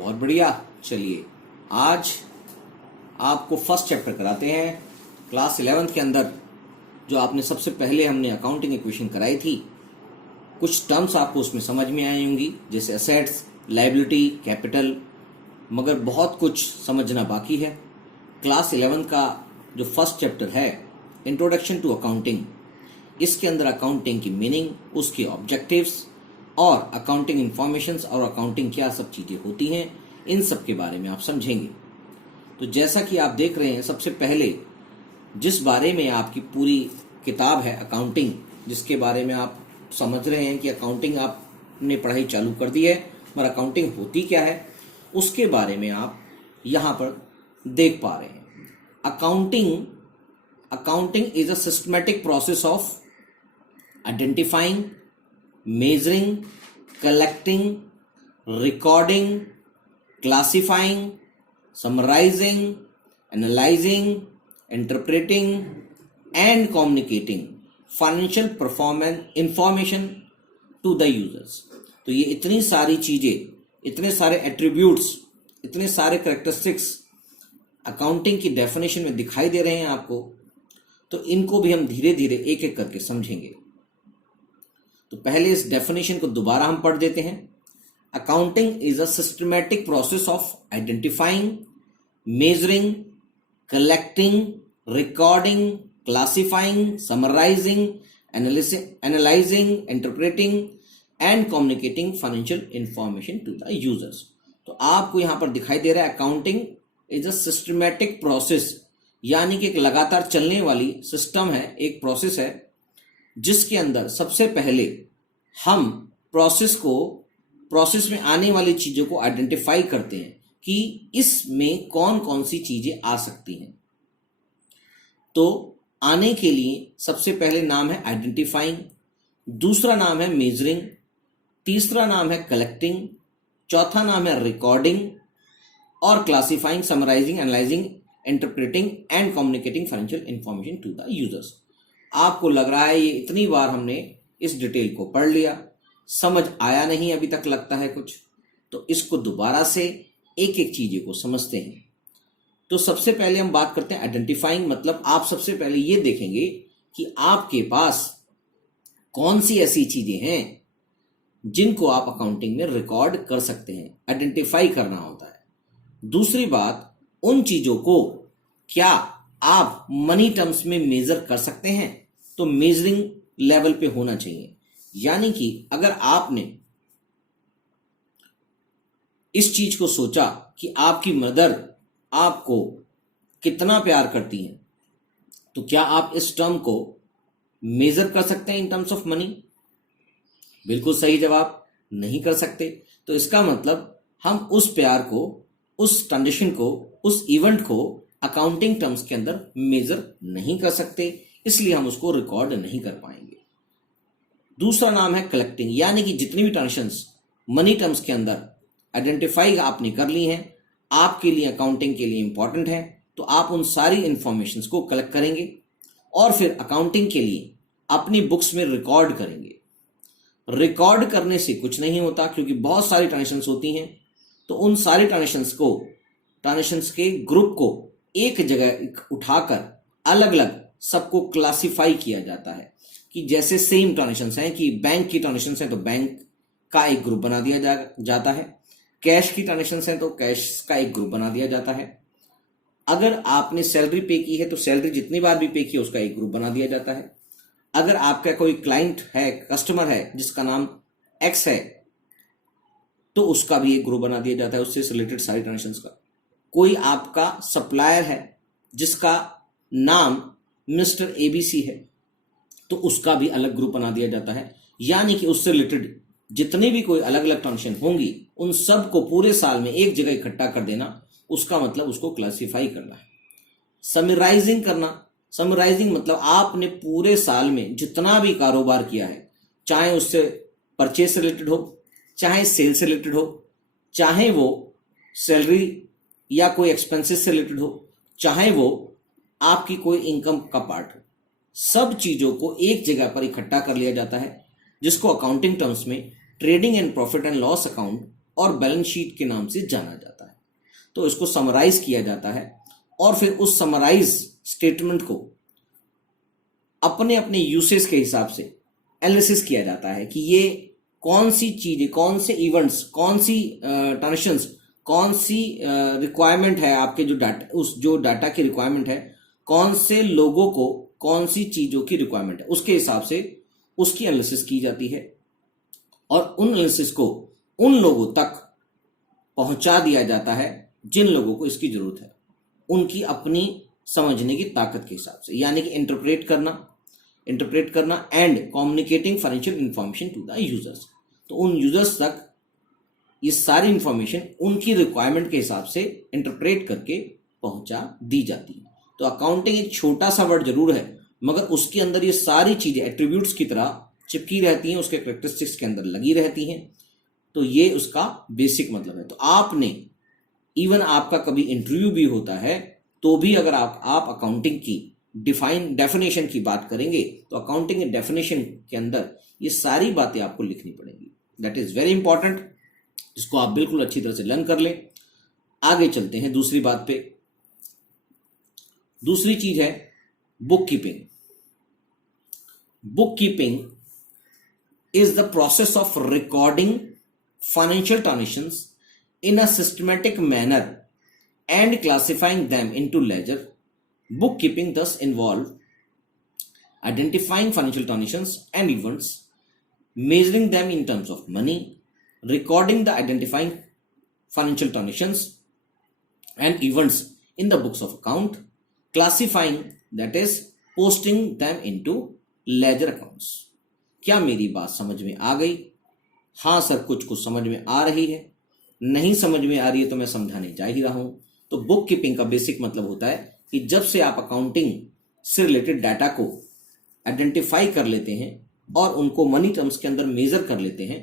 बहुत बढ़िया। चलिए आज आपको फर्स्ट चैप्टर कराते हैं क्लास 11th के अंदर। जो आपने सबसे पहले हमने अकाउंटिंग इक्वेशन कराई थी, कुछ टर्म्स आपको उसमें समझ में आई होंगी, जैसे एसेट्स, लायबिलिटी, कैपिटल, मगर बहुत कुछ समझना बाकी है। क्लास 11 का जो फर्स्ट चैप्टर है इंट्रोडक्शन टू अकाउंटिंग, इसके अंदर अकाउंटिंग की मीनिंग, उसके ऑब्जेक्टिव्स और अकाउंटिंग इंफॉर्मेशंस और अकाउंटिंग क्या सब चीज़ें होती हैं, इन सब के बारे में आप समझेंगे। तो जैसा कि आप देख रहे हैं, सबसे पहले जिस बारे में आपकी पूरी किताब है अकाउंटिंग, जिसके बारे में आप समझ रहे हैं कि अकाउंटिंग आपने पढ़ाई चालू कर दी है, पर अकाउंटिंग होती क्या है उसके बारे में आप यहाँ पर देख पा रहे हैं। Accounting is a systematic process of identifying, measuring, collecting, recording, classifying, summarizing, analyzing, interpreting and communicating financial performance information to the users। तो ये इतनी सारी चीज़ें, इतने सारे एट्रीब्यूट्स, इतने सारे करेक्टरिस्टिक्स अकाउंटिंग की डेफिनेशन में दिखाई दे रहे हैं आपको, तो इनको भी हम धीरे धीरे एक एक करके समझेंगे। तो पहले इस डेफिनेशन को दोबारा हम पढ़ देते हैं। Accounting is a systematic process of identifying, measuring, collecting, recording, classifying, summarising, analysing, interpreting and communicating financial information to the users. तो आपको यहां पर दिखाई दे रहा है accounting is a systematic process, यानी कि एक लगातार चलने वाली सिस्टम है, एक प्रोसेस है, जिसके अंदर सबसे पहले हम प्रोसेस में आने वाली चीज़ों को आइडेंटिफाई करते हैं कि इसमें कौन कौन सी चीज़ें आ सकती हैं। तो आने के लिए सबसे पहले नाम है आइडेंटिफाइंग, दूसरा नाम है मेजरिंग, तीसरा नाम है कलेक्टिंग, चौथा नाम है रिकॉर्डिंग और classifying, summarising, analysing, interpreting and communicating financial information to the users. आपको लग रहा है ये इतनी बार हमने इस डिटेल को पढ़ लिया, समझ आया नहीं अभी तक लगता है कुछ, तो इसको दोबारा से एक एक चीज़ों को समझते हैं। तो सबसे पहले हम बात करते हैं आइडेंटिफाइंग, मतलब आप सबसे पहले ये देखेंगे कि आपके पास कौन सी ऐसी चीज़ें हैं जिनको आप अकाउंटिंग में रिकॉर्ड कर सकते हैं, आइडेंटिफाई करना होता है। दूसरी बात, उन चीज़ों को क्या आप मनी टर्म्स में मेजर कर सकते हैं, तो मेजरिंग लेवल पे होना चाहिए। यानी कि अगर आपने इस चीज को सोचा कि आपकी मदर आपको कितना प्यार करती हैं, तो क्या आप इस टर्म को मेजर कर सकते हैं इन टर्म्स ऑफ मनी? बिल्कुल सही जवाब, नहीं कर सकते। तो इसका मतलब हम उस प्यार को, उस ट्रांजेक्शन को, उस इवेंट को अकाउंटिंग टर्म्स के अंदर मेजर नहीं कर सकते, इसलिए हम उसको रिकॉर्ड नहीं कर पाएंगे। दूसरा नाम है कलेक्टिंग, यानी कि जितनी भी ट्रांजेक्शंस मनी टर्म्स के अंदर आइडेंटिफाई आपने कर ली हैं, आपके लिए अकाउंटिंग के लिए इंपॉर्टेंट है, तो आप उन सारी इंफॉर्मेशंस को कलेक्ट करेंगे और फिर अकाउंटिंग के लिए अपनी बुक्स में रिकॉर्ड करेंगे। रिकॉर्ड करने से कुछ नहीं होता, क्योंकि बहुत सारी ट्रांजेक्शंस होती हैं, तो उन सारी ट्रांजेक्शंस के ग्रुप को एक जगह उठाकर अलग अलग सबको क्लासिफाई किया जाता है। कि जैसे सेम ट्रांजेक्शंस हैं, कि बैंक की ट्रांजेक्शंस हैं तो बैंक का एक ग्रुप बना दिया जाता है, कैश की ट्रांजेक्शंस हैं तो कैश का एक ग्रुप बना दिया जाता है, अगर आपने सैलरी पे की है तो सैलरी जितनी बार भी पे की है उसका एक ग्रुप बना दिया जाता है, अगर आपका कोई क्लाइंट है, कस्टमर है जिसका नाम एक्स है, तो उसका भी एक ग्रुप बना दिया जाता है, उससे रिलेटेड सारी ट्रांजेक्शंस का। कोई आपका सप्लायर है जिसका नाम मिस्टर एबीसी है, तो उसका भी अलग ग्रुप बना दिया जाता है। यानी कि उससे रिलेटेड जितनी भी कोई अलग अलग ट्रांजेक्शन होंगी, उन सब को पूरे साल में एक जगह इकट्ठा कर देना, उसका मतलब उसको क्लासिफाई करना है। समराइजिंग करना, समराइजिंग मतलब आपने पूरे साल में जितना भी कारोबार किया है, चाहे उससे परचेज से रिलेटेड हो, चाहे सेल से रिलेटेड हो, चाहे वो सैलरी या कोई एक्सपेंसेस से रिलेटेड हो, चाहे वो आपकी कोई इनकम का पार्ट हो, सब चीज़ों को एक जगह पर इकट्ठा कर लिया जाता है, जिसको अकाउंटिंग टर्म्स में trading and profit and loss account और बैलेंस शीट के नाम से जाना जाता है। तो इसको समराइज किया जाता है और फिर उस समराइज स्टेटमेंट को अपने अपने यूसेज के हिसाब से एनालिसिस किया जाता है कि ये कौन सी चीजें, कौन से इवेंट्स, कौन सी ट्रांजेक्शंस, कौन सी रिक्वायरमेंट है आपके जो डाटा, उस जो डाटा की रिक्वायरमेंट है, कौन से लोगों को कौन सी चीजों की रिक्वायरमेंट है, उसके हिसाब से उसकी एनालिसिस की जाती है और उन एनालिसिस को उन लोगों तक पहुंचा दिया जाता है जिन लोगों को इसकी जरूरत है, उनकी अपनी समझने की ताकत के हिसाब से, यानी कि इंटरप्रेट करना and communicating financial information to the users. तो उन यूजर्स तक ये सारी इंफॉर्मेशन उनकी रिक्वायरमेंट के हिसाब से इंटरप्रेट करके पहुंचा दी जाती है। तो अकाउंटिंग एक छोटा सा वर्ड जरूर है, मगर उसके अंदर ये सारी चीजें एट्रीब्यूट्स की तरह चिपकी रहती हैं, उसके कैरेक्टरिस्टिक्स के अंदर लगी रहती हैं। तो ये उसका बेसिक मतलब है। तो आपने इवन आपका कभी इंटरव्यू भी होता है तो भी अगर आप अकाउंटिंग की डेफिनेशन की बात करेंगे तो अकाउंटिंग डेफिनेशन के अंदर ये सारी बातें आपको लिखनी पड़ेंगी। दैट इज वेरी इंपॉर्टेंट, जिसको आप बिल्कुल अच्छी तरह से लर्न कर लें। आगे चलते हैं दूसरी बात पे। दूसरी चीज है book keeping. Book keeping is the process of recording financial transactions in a systematic manner and classifying them into ledger. Bookkeeping thus involves identifying financial transactions and events, measuring them in terms of money, recording the identifying financial transactions and events in the books of account, classifying, that is posting them into ledger accounts. क्या मेरी बात समझ में आ गई? हाँ sir, कुछ समझ में आ रही है, नहीं समझ में आ रही है तो मैं समझाने जा ही रहा हूं। तो बुक कीपिंग का बेसिक मतलब होता है कि जब से आप अकाउंटिंग से रिलेटेड डाटा को आइडेंटिफाई कर लेते हैं और उनको मनी टर्म्स के अंदर मेजर कर लेते हैं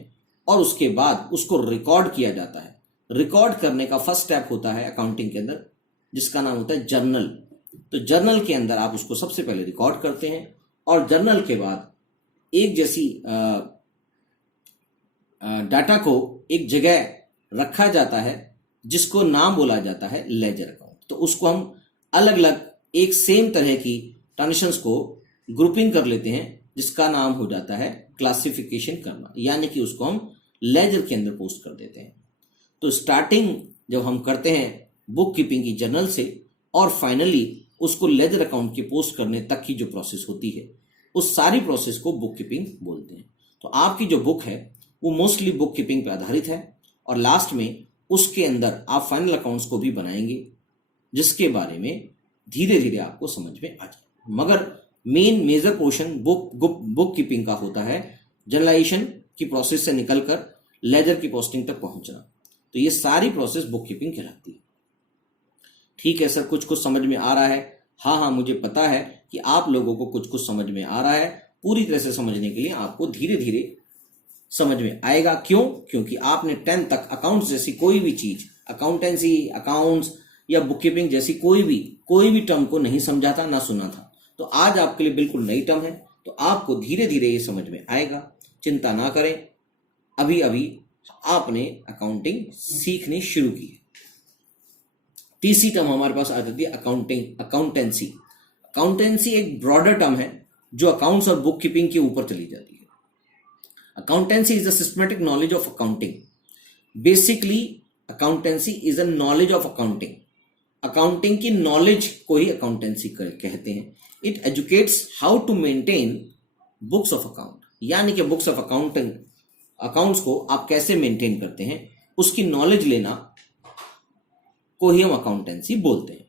और उसके बाद उसको रिकॉर्ड किया जाता है। रिकॉर्ड करने का फर्स्ट स्टेप होता है अकाउंटिंग के अंदर, जिसका नाम होता है जर्नल। तो जर्नल के अंदर आप उसको सबसे पहले रिकॉर्ड करते हैं और जर्नल के बाद एक जैसी डाटा को एक जगह रखा जाता है जिसको नाम बोला जाता है लेजर अकाउंट। तो उसको हम अलग अलग एक सेम तरह की ट्रांजेक्शंस को ग्रुपिंग कर लेते हैं, जिसका नाम हो जाता है क्लासिफिकेशन करना, यानी कि उसको हम लेजर के अंदर पोस्ट कर देते हैं। तो स्टार्टिंग जब हम करते हैं बुक कीपिंग की जर्नल से और फाइनली उसको लेजर अकाउंट के पोस्ट करने तक की जो प्रोसेस होती है, उस सारी प्रोसेस को बुक कीपिंग बोलते हैं। तो आपकी जो बुक है वो मोस्टली बुक कीपिंग पे आधारित है और लास्ट में उसके अंदर आप फाइनल अकाउंट्स को भी बनाएंगे, जिसके बारे में धीरे धीरे आपको समझ में आ जाए। मगर main major portion book keeping का होता है जर्नलाइजेशन की प्रोसेस से निकलकर लेजर की पोस्टिंग तक पहुंचना। तो ये सारी प्रोसेस बुक कीपिंग कहलाती है। ठीक है सर, कुछ समझ में आ रहा है? हाँ, मुझे पता है कि आप लोगों को कुछ समझ में आ रहा है। पूरी तरह से समझने के लिए आपको धीरे धीरे समझ में आएगा। क्यों? क्योंकि आपने 10th तक अकाउंट्स जैसी कोई भी चीज, अकाउंटेंसी, अकाउंट्स या बुक कीपिंग जैसी कोई भी टर्म को नहीं समझा था, ना सुना था। तो आज आपके लिए बिल्कुल नई टर्म है, तो आपको धीरे धीरे ये समझ में आएगा। चिंता ना करें, अभी आपने अकाउंटिंग सीखनी शुरू की है। तीसरी टर्म हमारे पास आ जाती है अकाउंटेंसी। अकाउंटेंसी एक ब्रॉडर टर्म है जो अकाउंट्स और बुक कीपिंग के ऊपर चली जाती है। Accountancy is the systematic knowledge of accounting. Basically accountancy is a knowledge of accounting. Accounting की नॉलेज को ही अकाउंटेंसी कहते हैं। It educates how to maintain books of account, यानी कि बुक्स ऑफ अकाउंट्स को आप कैसे मेंटेन करते हैं, उसकी नॉलेज लेना को ही हम अकाउंटेंसी बोलते हैं।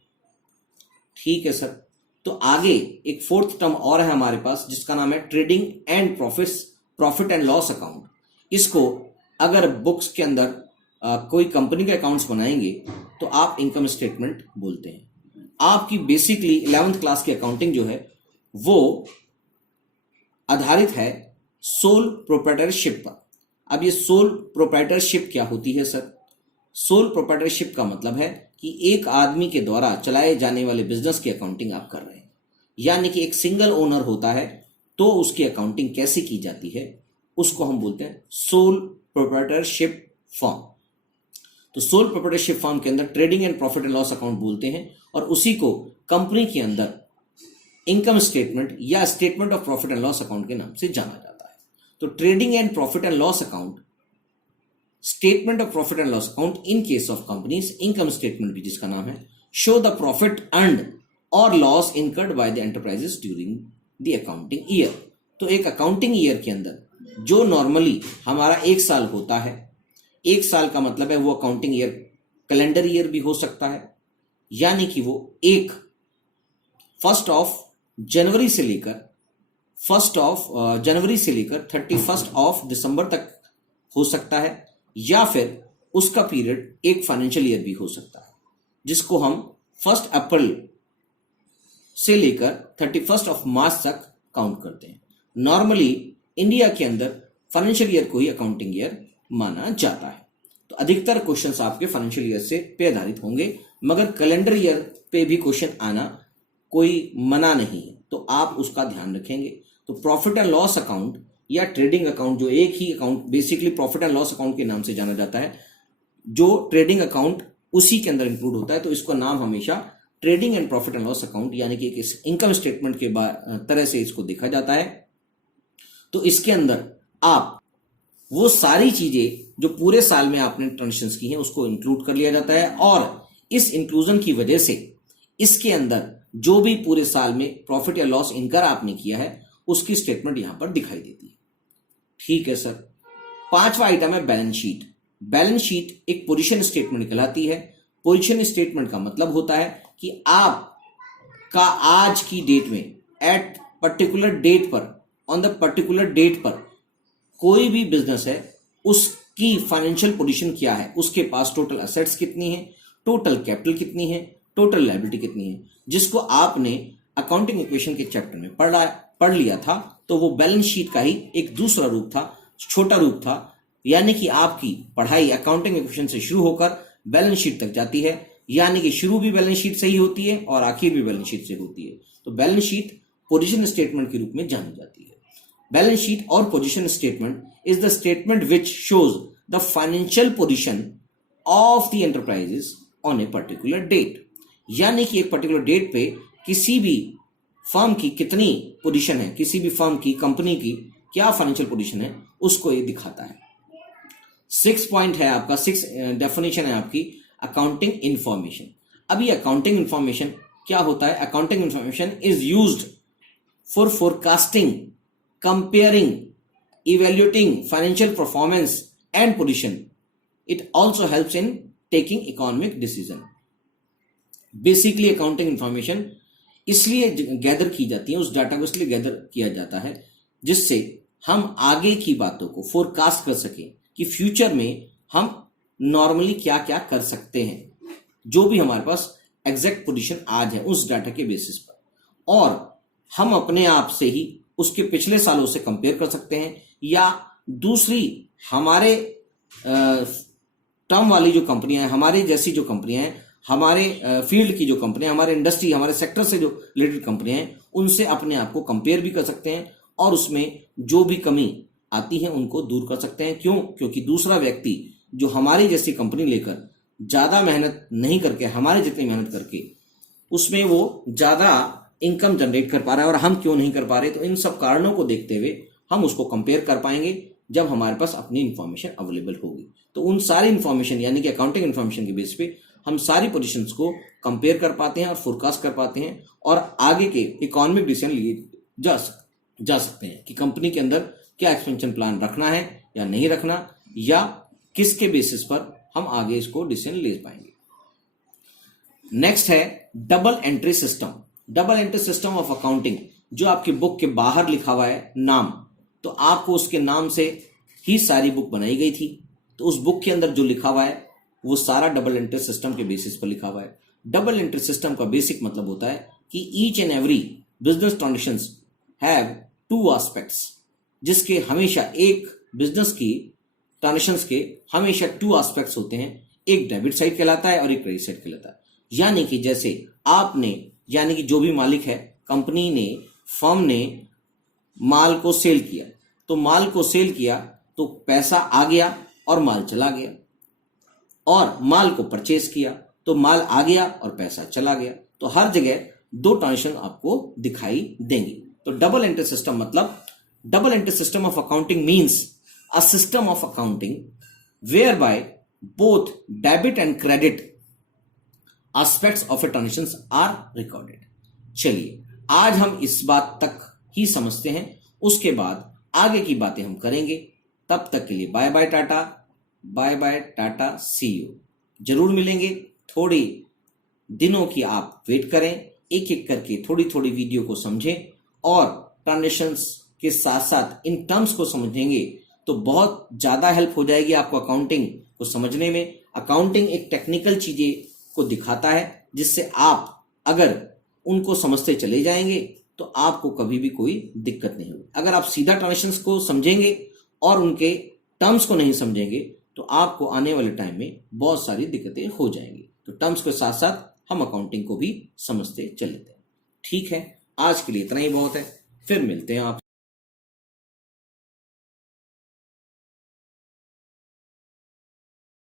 ठीक है सर, तो आगे एक फोर्थ टर्म और है हमारे पास, जिसका नाम है trading and profit and loss account. इसको अगर बुक्स के अंदर कोई कंपनी के अकाउंट्स बनाएंगे तो आप इनकम स्टेटमेंट बोलते हैं। आपकी बेसिकली 11th क्लास की अकाउंटिंग जो है वो आधारित है सोल प्रोप्राइटरशिप पर। अब ये सोल प्रोप्राइटरशिप क्या होती है सर? सोल प्रोप्राइटरशिप का मतलब है कि एक आदमी के द्वारा चलाए जाने वाले बिजनेस की अकाउंटिंग आप कर रहे हैं, यानी कि एक सिंगल ओनर होता है तो उसकी अकाउंटिंग कैसे की जाती है उसको हम बोलते हैं सोल प्रोप्राइटरशिप फॉर्म। तो सोल प्रोप्राइटरशिप फॉर्म के अंदर trading and profit and loss account बोलते हैं और उसी को कंपनी के अंदर इनकम स्टेटमेंट या statement of profit and loss account के नाम से जाना जाता है। तो trading and profit and loss account, statement of profit and loss account in case of companies, income statement भी जिसका नाम है, शो द प्रॉफिट अर्न्ड और loss incurred by the enterprises during the accounting year. तो एक accounting year के अंदर जो नॉर्मली हमारा एक साल होता है, एक साल का मतलब है वो अकाउंटिंग ईयर कैलेंडर ईयर भी हो सकता है, यानी कि वो एक 1 जनवरी से लेकर 31 दिसंबर तक हो सकता है, या फिर उसका पीरियड एक फाइनेंशियल ईयर भी हो सकता है, जिसको हम 1 अप्रैल से लेकर 31 मार्च तक काउंट करते हैं। नॉर्मली इंडिया के अंदर फाइनेंशियल ईयर को ही अकाउंटिंग ईयर माना जाता है। तो अधिकतर क्वेश्चंस आपके फाइनेंशियल ईयर से पे आधारित होंगे, मगर कैलेंडर ईयर पे भी क्वेश्चन आना कोई मना नहीं है, तो आप उसका ध्यान रखेंगे। तो प्रॉफिट एंड लॉस अकाउंट या ट्रेडिंग अकाउंट, जो एक ही account basically profit and loss account के नाम से जाना जाता है, जो ट्रेडिंग अकाउंट उसी के अंदर इंक्लूड होता है, तो इसका नाम हमेशा trading and profit and loss account यानी कि एक इनकम स्टेटमेंट के तरह से इसको देखा जाता है। तो इसके अंदर आप वो सारी चीजें जो पूरे साल में आपने ट्रांजेक्शंस की हैं उसको इंक्लूड कर लिया जाता है, और इस इंक्लूजन की वजह से इसके अंदर जो भी पूरे साल में प्रॉफिट या लॉस इनकर आपने किया है उसकी स्टेटमेंट यहां पर दिखाई देती है। ठीक है सर। 5वां आइटम है बैलेंस शीट। बैलेंस शीट एक पोजीशन स्टेटमेंट कहलाती है। पोजीशन स्टेटमेंट का मतलब होता है कि आप का आज की डेट में एट पर्टिकुलर डेट पर, ऑन द पर्टिकुलर डेट पर कोई भी बिजनेस है उसकी फाइनेंशियल पोजीशन क्या है, उसके पास टोटल एसेट्स कितनी है, टोटल कैपिटल कितनी है, टोटल लायबिलिटी कितनी है, जिसको आपने अकाउंटिंग इक्वेशन के चैप्टर में पढ़ लिया था। तो वो बैलेंस शीट का ही एक दूसरा रूप था, छोटा रूप था, यानी कि आपकी पढ़ाई अकाउंटिंग इक्वेशन से शुरू होकर बैलेंस शीट तक जाती है, यानी कि शुरू भी बैलेंस शीट से ही होती है और आखिर भी बैलेंस शीट से होती है। तो बैलेंस शीट पोजीशन स्टेटमेंट के रूप में जानी जाती है। बैलेंस शीट और position statement is the statement which shows the financial position of the enterprises on a particular date, यानी कि एक पर्टिकुलर डेट पे किसी भी फर्म की कितनी पोजीशन है, किसी भी फर्म की, कंपनी की क्या फाइनेंशियल पोजीशन है, उसको ये दिखाता है। 6 पॉइंट है आपका, 6 डेफिनेशन है आपकी अकाउंटिंग इंफॉर्मेशन। अब ये अकाउंटिंग इंफॉर्मेशन क्या होता है? Accounting information is used for forecasting, comparing, evaluating financial performance and position. It also helps in taking economic decision. Basically accounting information इसलिए गैदर की जाती है, उस डाटा को इसलिए गैदर किया जाता है जिससे हम आगे की बातों को फोरकास्ट कर सकें कि फ्यूचर में हम नॉर्मली क्या क्या कर सकते हैं, जो भी हमारे पास एग्जैक्ट पोजीशन आज है उस डाटा के बेसिस पर, और हम अपने आप से ही उसके पिछले सालों से कंपेयर कर सकते हैं, या दूसरी हमारे टर्म वाली जो कंपनियां हैं, हमारे जैसी जो कंपनियां हैं, हमारे फील्ड की जो कंपनियां, हमारे इंडस्ट्री, हमारे सेक्टर से जो रिलेटेड कंपनियां हैं, उनसे अपने आप को कंपेयर भी कर सकते हैं और उसमें जो भी कमी आती है उनको दूर कर सकते हैं। क्यों? क्योंकि दूसरा व्यक्ति जो हमारी जैसी कंपनी लेकर ज्यादा मेहनत नहीं करके, हमारे जितनी मेहनत करके उसमें वो ज्यादा इनकम जनरेट कर पा रहा है और हम क्यों नहीं कर पा रहे, तो इन सब कारणों को देखते हुए हम उसको कंपेयर कर पाएंगे जब हमारे पास अपनी इंफॉर्मेशन अवेलेबल होगी। तो उन सारी इंफॉर्मेशन यानी कि अकाउंटिंग इंफॉर्मेशन के बेस पे हम सारी पोजीशंस को कंपेयर कर पाते हैं और फोरकास्ट कर पाते हैं और आगे के इकोनॉमिक डिसीजन लिए जा सकते हैं कि कंपनी के अंदर क्या एक्सपेंशन प्लान रखना है या नहीं रखना, या किसके बेसिस पर हम आगे इसको डिसीजन ले पाएंगे। नेक्स्ट है double entry system. Double entry system of accounting, जो आपकी बुक के बाहर लिखा हुआ है नाम, तो आपको उसके नाम से ही सारी बुक बनाई गई थी, तो उस बुक के अंदर जो लिखा हुआ है वो सारा डबल एंट्री सिस्टम के बेसिस पर लिखा हुआ है। डबल एंट्री सिस्टम का बेसिक मतलब होता है कि each and every business transactions have 2 aspects, जिसके हमेशा एक बिजनेस की ट्रांजेक्शंस के हमेशा 2 एस्पेक्ट्स होते हैं, एक डेबिट साइड कहलाता है और एक क्रेडिट साइड कहलाता है। यानी कि जैसे आपने, यानी कि जो भी मालिक है, कंपनी ने, फर्म ने माल को सेल किया, तो माल को सेल किया तो पैसा आ गया और माल चला गया, और माल को परचेज किया तो माल आ गया और पैसा चला गया। तो हर जगह दो ट्रांजेक्शन आपको दिखाई देंगी। तो डबल एंट्री सिस्टम मतलब double entry system of accounting means a system of accounting whereby both debit and credit aspects of a transaction are recorded. चलिए आज हम इस बात तक ही समझते हैं, उसके बाद आगे की बातें हम करेंगे। तब तक के लिए bye bye tata, bye bye tata, see you. जरूर मिलेंगे, थोड़ी दिनों की आप वेट करें, एक एक करके थोड़ी थोड़ी वीडियो को समझें और ट्रांजेक्शंस के साथ साथ इन टर्म्स को समझेंगे तो बहुत ज़्यादा हेल्प हो जाएगी आपको अकाउंटिंग को समझने में। अकाउंटिंग एक टेक्निकल चीज़ें को दिखाता है जिससे आप अगर उनको समझते चले जाएंगे तो आपको कभी भी कोई दिक्कत नहीं होगी। अगर आप सीधा ट्रांजेक्शंस को समझेंगे और उनके टर्म्स को नहीं समझेंगे तो आपको आने वाले टाइम में बहुत सारी दिक्कतें हो जाएंगी। तो टर्म्स के साथ साथ हम अकाउंटिंग को भी समझते चले जाएं। ठीक है, आज के लिए इतना ही बहुत है, फिर मिलते हैं आप।